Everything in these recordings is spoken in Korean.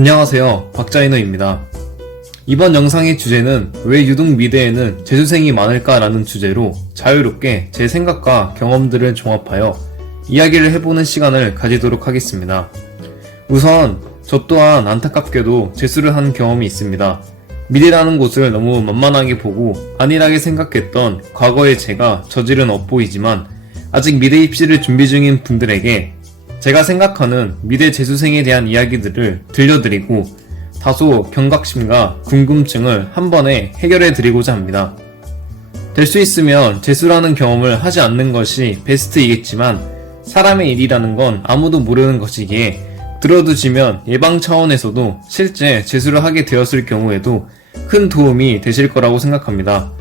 안녕하세요. 박자이너입니다. 이번 영상의 주제는 왜 유독 미대에는 재수생이 많을까라는 주제로 자유롭게 제 생각과 경험들을 종합하여 이야기를 해보는 시간을 가지도록 하겠습니다. 우선 저 또한 안타깝게도 재수를 한 경험이 있습니다. 미대라는 곳을 너무 만만하게 보고 안일하게 생각했던 과거의 제가 저질은 엇보이지만 아직 미대 입시를 준비 중인 분들에게 제가 생각하는 미대 재수생에 대한 이야기들을 들려드리고 다소 경각심과 궁금증을 한 번에 해결해 드리고자 합니다. 될 수 있으면 재수라는 경험을 하지 않는 것이 베스트이겠지만 사람의 일이라는 건 아무도 모르는 것이기에 들어두시면 예방 차원에서도 실제 재수를 하게 되었을 경우에도 큰 도움이 되실 거라고 생각합니다.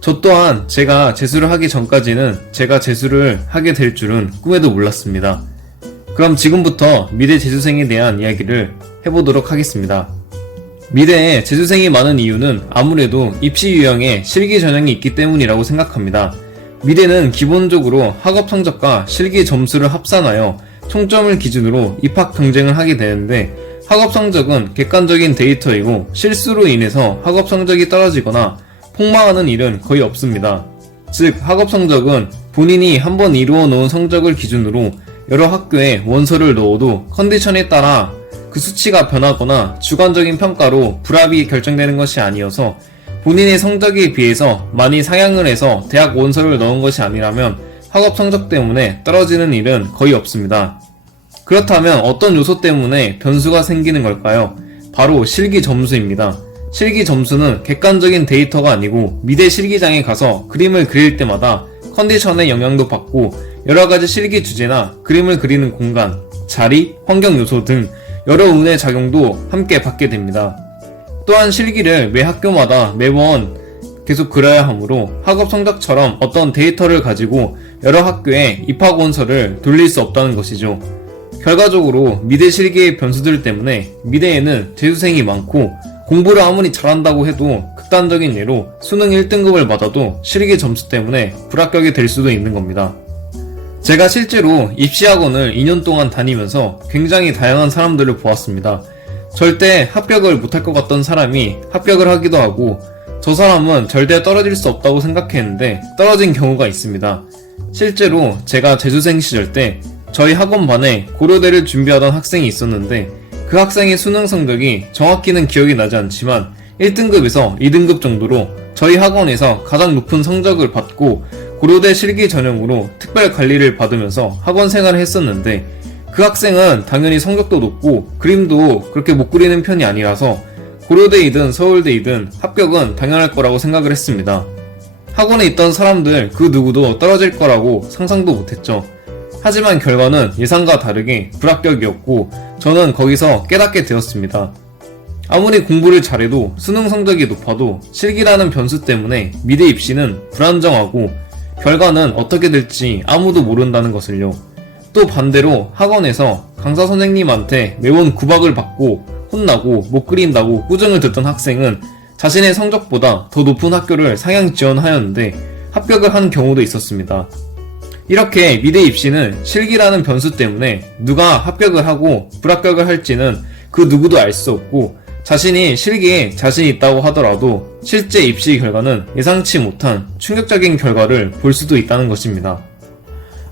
저 또한 제가 재수를 하기 전까지는 제가 재수를 하게 될 줄은 꿈에도 몰랐습니다. 그럼 지금부터 미대 재수생에 대한 이야기를 해보도록 하겠습니다. 미대에 재수생이 많은 이유는 아무래도 입시 유형에 실기 전형이 있기 때문이라고 생각합니다. 미대는 기본적으로 학업 성적과 실기 점수를 합산하여 총점을 기준으로 입학 경쟁을 하게 되는데 학업 성적은 객관적인 데이터이고 실수로 인해서 학업 성적이 떨어지거나 폭망하는 일은 거의 없습니다. 즉, 학업 성적은 본인이 한번 이루어 놓은 성적을 기준으로 여러 학교에 원서를 넣어도 컨디션에 따라 그 수치가 변하거나 주관적인 평가로 불합이 결정되는 것이 아니어서 본인의 성적에 비해서 많이 상향을 해서 대학 원서를 넣은 것이 아니라면 학업 성적 때문에 떨어지는 일은 거의 없습니다. 그렇다면 어떤 요소 때문에 변수가 생기는 걸까요? 바로 실기 점수입니다. 실기 점수는 객관적인 데이터가 아니고 미대 실기장에 가서 그림을 그릴 때마다 컨디션의 영향도 받고 여러 가지 실기 주제나 그림을 그리는 공간, 자리, 환경 요소 등 여러 운의 작용도 함께 받게 됩니다. 또한 실기를 매 학교마다 매번 계속 그려야 하므로 학업 성적처럼 어떤 데이터를 가지고 여러 학교에 입학 원서를 돌릴 수 없다는 것이죠. 결과적으로 미대 실기의 변수들 때문에 미대에는 재수생이 많고 공부를 아무리 잘한다고 해도 극단적인 예로 수능 1등급을 받아도 실기 점수 때문에 불합격이 될 수도 있는 겁니다. 제가 실제로 입시학원을 2년 동안 다니면서 굉장히 다양한 사람들을 보았습니다. 절대 합격을 못할 것 같던 사람이 합격을 하기도 하고 저 사람은 절대 떨어질 수 없다고 생각했는데 떨어진 경우가 있습니다. 실제로 제가 재수생 시절 때 저희 학원 반에 고려대를 준비하던 학생이 있었는데 그 학생의 수능 성적이 정확히는 기억이 나지 않지만 1등급에서 2등급 정도로 저희 학원에서 가장 높은 성적을 받고 고려대 실기 전형으로 특별 관리를 받으면서 학원 생활을 했었는데 그 학생은 당연히 성적도 높고 그림도 그렇게 못 그리는 편이 아니라서 고려대이든 서울대이든 합격은 당연할 거라고 생각을 했습니다. 학원에 있던 사람들 그 누구도 떨어질 거라고 상상도 못했죠. 하지만 결과는 예상과 다르게 불합격이었고 저는 거기서 깨닫게 되었습니다. 아무리 공부를 잘해도 수능 성적이 높아도 실기라는 변수 때문에 미대 입시는 불안정하고 결과는 어떻게 될지 아무도 모른다는 것을요. 또 반대로 학원에서 강사 선생님한테 매번 구박을 받고 혼나고 못 그린다고 꾸중을 듣던 학생은 자신의 성적보다 더 높은 학교를 상향 지원하였는데 합격을 한 경우도 있었습니다. 이렇게 미대 입시는 실기라는 변수 때문에 누가 합격을 하고 불합격을 할지는 그 누구도 알 수 없고 자신이 실기에 자신 있다고 하더라도 실제 입시 결과는 예상치 못한 충격적인 결과를 볼 수도 있다는 것입니다.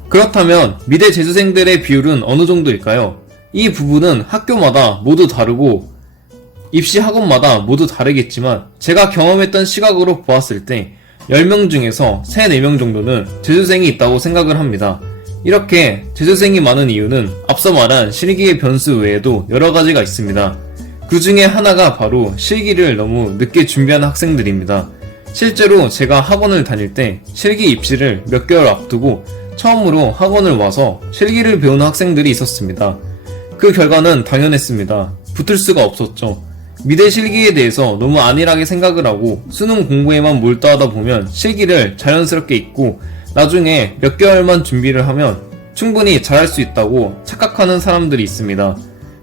그렇다면 미대 재수생들의 비율은 어느 정도일까요? 이 부분은 학교마다 모두 다르고 입시 학원마다 모두 다르겠지만 제가 경험했던 시각으로 보았을 때 10명 중에서 3, 4명 정도는 재수생이 있다고 생각을 합니다. 이렇게 재수생이 많은 이유는 앞서 말한 실기의 변수 외에도 여러 가지가 있습니다. 그 중에 하나가 바로 실기를 너무 늦게 준비한 학생들입니다. 실제로 제가 학원을 다닐 때 실기 입시를 몇 개월 앞두고 처음으로 학원을 와서 실기를 배우는 학생들이 있었습니다. 그 결과는 당연했습니다. 붙을 수가 없었죠. 미대 실기에 대해서 너무 안일하게 생각을 하고 수능 공부에만 몰두하다 보면 실기를 자연스럽게 잊고 나중에 몇 개월만 준비를 하면 충분히 잘할 수 있다고 착각하는 사람들이 있습니다.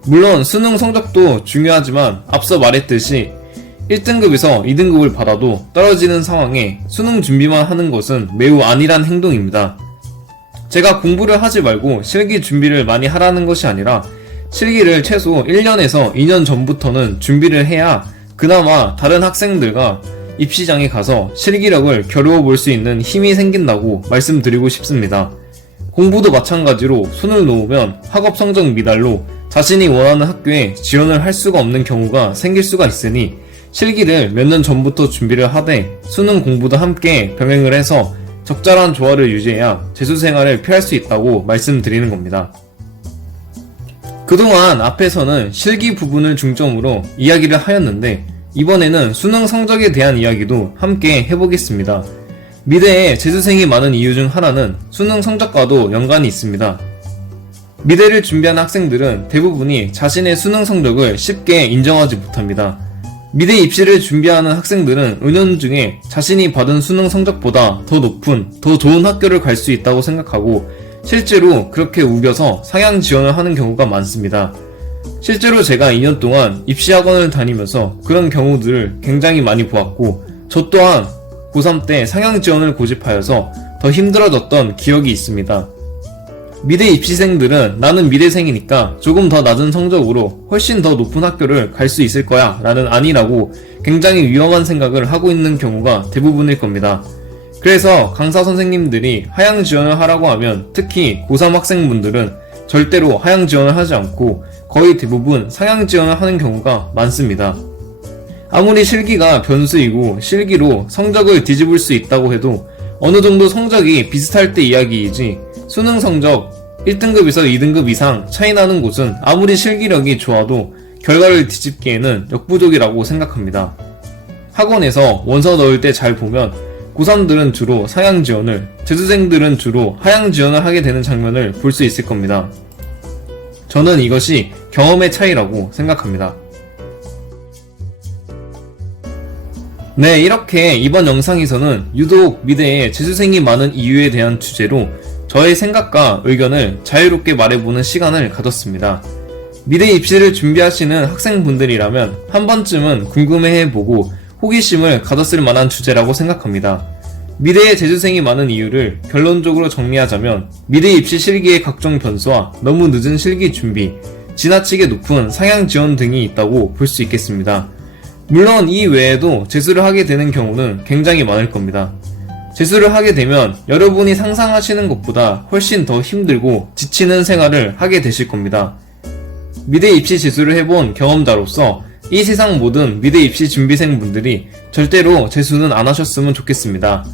물론 수능 성적도 중요하지만 앞서 말했듯이 1등급에서 2등급을 받아도 떨어지는 상황에 수능 준비만 하는 것은 매우 안일한 행동입니다. 제가 공부를 하지 말고 실기 준비를 많이 하라는 것이 아니라 실기를 최소 1년에서 2년 전부터는 준비를 해야 그나마 다른 학생들과 입시장에 가서 실기력을 겨루어 볼 수 있는 힘이 생긴다고 말씀드리고 싶습니다. 공부도 마찬가지로 손을 놓으면 학업 성적 미달로 자신이 원하는 학교에 지원을 할 수가 없는 경우가 생길 수가 있으니 실기를 몇 년 전부터 준비를 하되 수능 공부도 함께 병행을 해서 적절한 조화를 유지해야 재수 생활을 피할 수 있다고 말씀드리는 겁니다. 그동안 앞에서는 실기 부분을 중점으로 이야기를 하였는데 이번에는 수능 성적에 대한 이야기도 함께 해보겠습니다. 미대에 재수생이 많은 이유 중 하나는 수능 성적과도 연관이 있습니다. 미대를 준비하는 학생들은 대부분이 자신의 수능 성적을 쉽게 인정하지 못합니다. 미대 입시를 준비하는 학생들은 은연중에 자신이 받은 수능 성적보다 더 높은, 더 좋은 학교를 갈 수 있다고 생각하고 실제로 그렇게 우겨서 상향 지원을 하는 경우가 많습니다. 실제로 제가 2년 동안 입시학원을 다니면서 그런 경우들을 굉장히 많이 보았고 저 또한 고3 때 상향 지원을 고집하여서 더 힘들어졌던 기억이 있습니다. 미대 입시생들은 나는 미대생이니까 조금 더 낮은 성적으로 훨씬 더 높은 학교를 갈 수 있을 거야 라는 아니라고 굉장히 위험한 생각을 하고 있는 경우가 대부분일 겁니다. 그래서 강사 선생님들이 하향 지원을 하라고 하면 특히 고3 학생분들은 절대로 하향 지원을 하지 않고 거의 대부분 상향 지원을 하는 경우가 많습니다. 아무리 실기가 변수이고 실기로 성적을 뒤집을 수 있다고 해도 어느 정도 성적이 비슷할 때 이야기이지 수능 성적 1등급에서 2등급 이상 차이 나는 곳은 아무리 실기력이 좋아도 결과를 뒤집기에는 역부족이라고 생각합니다. 학원에서 원서 넣을 때 잘 보면 고3들은 주로 상향 지원을, 재수생들은 주로 하향 지원을 하게 되는 장면을 볼 수 있을 겁니다. 저는 이것이 경험의 차이라고 생각합니다. 네, 이렇게 이번 영상에서는 유독 미대에 재수생이 많은 이유에 대한 주제로 저의 생각과 의견을 자유롭게 말해보는 시간을 가졌습니다. 미대 입시를 준비하시는 학생분들이라면 한 번쯤은 궁금해해보고 호기심을 가졌을 만한 주제라고 생각합니다. 미대에 재수생이 많은 이유를 결론적으로 정리하자면 미대 입시 실기의 각종 변수와 너무 늦은 실기 준비, 지나치게 높은 상향 지원 등이 있다고 볼 수 있겠습니다. 물론 이 외에도 재수를 하게 되는 경우는 굉장히 많을 겁니다. 재수를 하게 되면 여러분이 상상하시는 것보다 훨씬 더 힘들고 지치는 생활을 하게 되실 겁니다. 미대 입시 재수를 해본 경험자로서 이 세상 모든 미대 입시 준비생 분들이 절대로 재수는 안 하셨으면 좋겠습니다.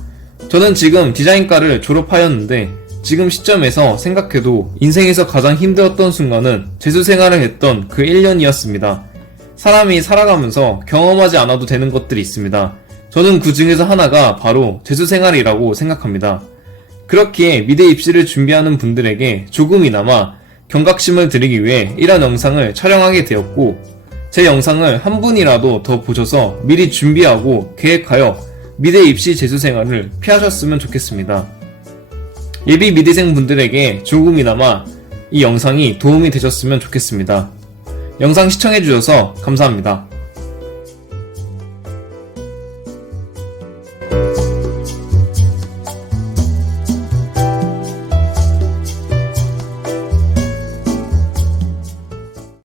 저는 지금 디자인과를 졸업하였는데 지금 시점에서 생각해도 인생에서 가장 힘들었던 순간은 재수 생활을 했던 그 1년이었습니다. 사람이 살아가면서 경험하지 않아도 되는 것들이 있습니다. 저는 그 중에서 하나가 바로 재수 생활이라고 생각합니다. 그렇기에 미대 입시를 준비하는 분들에게 조금이나마 경각심을 드리기 위해 이런 영상을 촬영하게 되었고, 제 영상을 한 분이라도 더 보셔서 미리 준비하고 계획하여 미대 입시 재수 생활을 피하셨으면 좋겠습니다. 예비 미대생 분들에게 조금이나마 이 영상이 도움이 되셨으면 좋겠습니다. 영상 시청해주셔서 감사합니다.